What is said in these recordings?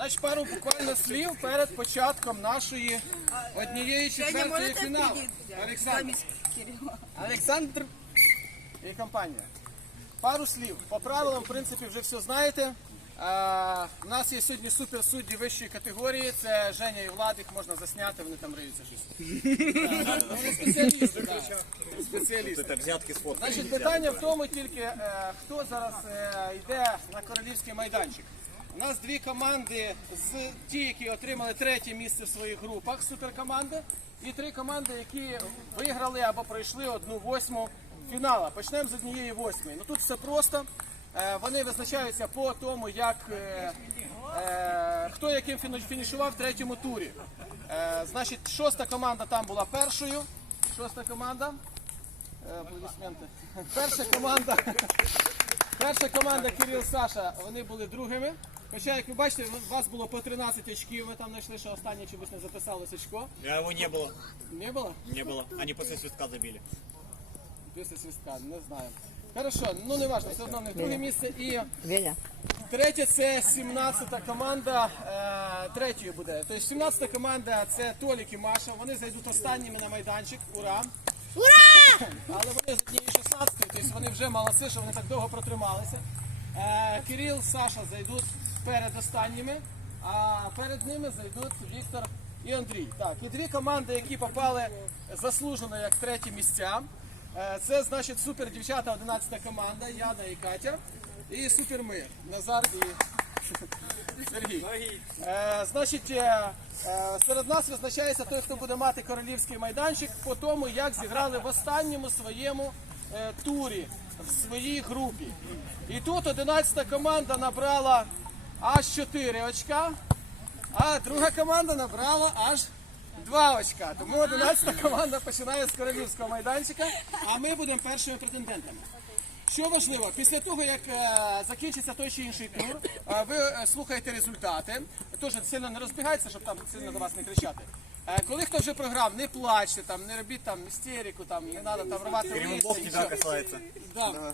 Значить, пару буквально слів перед початком нашої однієї четвертої фіналу. Олександр. Олександр і компанія. Пару слів. По правилам, в принципі, вже все знаєте. А, у нас є сьогодні суперсудді вищої категорії. Це Женя і Влад, їх можна засняти, вони там риються щось. Вони спеціалісти. Это взятки фото. Значить, питання в тому тільки, е, хто зараз е, йде на королівський майданчик. У нас дві команди з ті, які отримали третє місце в своїх групах, суперкоманди, і три команди, які виграли або пройшли одну восьму фінала. Почнемо з однієї восьмої. Ну тут все просто. Е, Вони визначаються по тому, як е, е, хто яким фінішував в третьому турі. Значить, шоста команда там була першою. Шоста команда. Аплодисменти. Перша команда. Перша команда Кирил Саша, вони були другими. Хоча, як ви бачите, у вас було по 13 очків, ви там знайшли, що останнє чомусь не записалось очко. А его не было. Не було? Не было. Они после свистка забили. Після свистка, не знаю. Хорошо, ну не важно, все одно не друге місце. І Веня. третє це 17-та команда, е, третьою буде. Тобто 17-та команда це Толік і Маша. Вони зайдуть останніми на майданчик. Ура! Ура! Але вони з однієї 16, тобто вони вже молодці, що вони так довго протрималися. Е, Кирил, Саша зайдуть перед останніми, а перед ними зайдуть Віктор і Андрій. Так, і дві команди, які попали заслужено як треті місця. Е, Це значить супер дівчата, 11 команда, Яна і Катя. І супер ми, Назар і Сергій. Е, значить, серед нас визначається той, хто буде мати королівський майданчик по тому, як зіграли в останньому своєму турі в своїй групі. І тут 11 команда набрала аж 4 очка, а друга команда набрала аж 2 очка. Тому 11 команда починає з королівського майданчика, а ми будемо першими претендентами. Що важливо, після того як е, закінчиться той чи інший тур, е, ви е, слухаєте результати. Теж сильно не розбігайтеся, щоб там сильно до вас не кричати. Е, коли хто вже програв, не плачте, там, не робіть там істерику, там, не треба там рвати листя, нічого. Да. Е,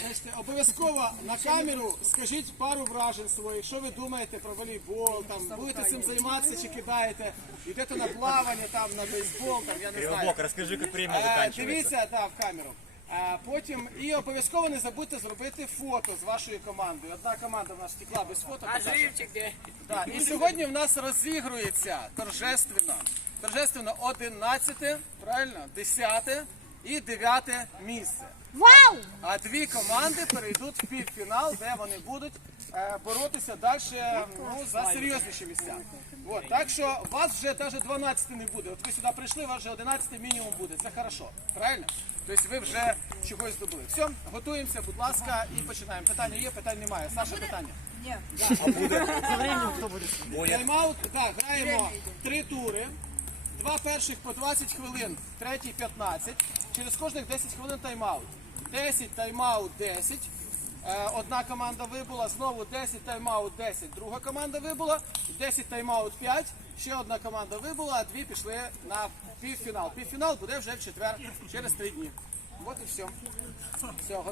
Значить, обов'язково на камеру скажіть пару вражень своїх, що ви думаєте про волейбол, там будете цим займатися чи кидаєте, йдете на плавання, там на бейсбол, там я не знаю. Кривоблок, расскажи, как время Е, заканчивается. Дивіться да, в камеру. Потім і обов'язково не забудьте зробити фото з вашою командою. Одна команда в нас втекла без фото. А живчик де? Да. І сьогодні в нас розігрується торжественно. Торжественно 11, правильно, 10 і 9 місце. Вау! А дві команди перейдуть в півфінал, де вони будуть е, боротися далі ну, за серйозніші місця. От, так що вас вже навіть 12 не буде. От ви сюди прийшли, у вас вже 11 мінімум буде. Це хорошо, правильно? Тобто ви вже чогось здобули. Все, готуємося, будь ласка, і починаємо. Питання є, питань немає. Саша, питання. Тайм-аут, так, граємо три тури. Два перших по 20 хвилин, третій 15. Через кожних 10 хвилин тайм-аут. 10 тайм-аут 10. Е, Одна команда вибула, знову 10 тайм-аут 10. Друга команда вибула, 10 тайм-аут 5. Ще одна команда вибула, а дві пішли на півфінал. Півфінал буде вже в четвер, через три дні. От і все. Все,